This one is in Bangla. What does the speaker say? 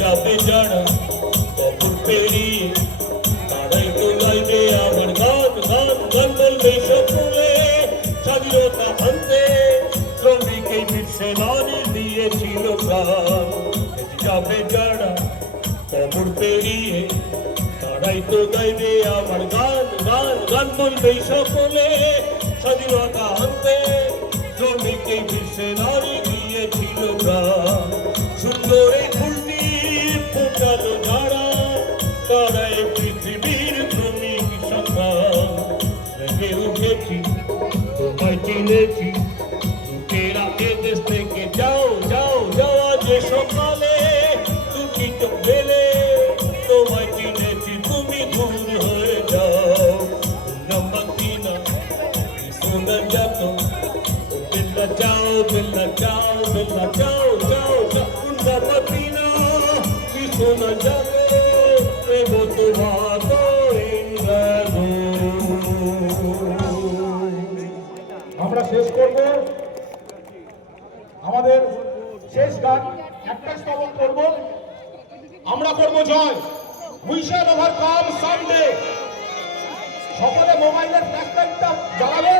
যাবে যারা কবর পেরিয়ে তারাই তো গাইবে আমার গান গান গান বলবে সকলে স্বাধীনতা আনতে শ্রমিক এই বীর সেনানি দিয়েছিল প্রাণ যাবে যারা কবর পেরিয়ে তারাই তো গাইবে আমার গান গান গান বলবে সকলে স্বাধীনতা আনতে শ্রমিক এই বীর সেনানি দিয়েছিল প্রাণ সুন্দর এই ফুলটি ফোটালো যারা তারাই পৃথিবীর শ্রমিক সন্তান রেগে উঠেছি তোমায় চিনেছি লোকেরা এ দেশ থেকে যাও যাও যাওয়া যে সকালে তুমি চোখ মেলে তোমায় চিনেছি তুমি দূর হয়ে যাও নম্বর না সোনার যাতো বেলা যাও বেলা যাও বেলা যাও যাও মদিনা কি শোনা যাবে এগো তোমার আমরা শেষ করব আমাদের শেষ গান একটা স্তবন করব আমরা করব জয় উই শ্যাল ওভারকাম সামডে সকলে মোবাইলের ফ্ল্যাশ লাইটটা জ্বালাবে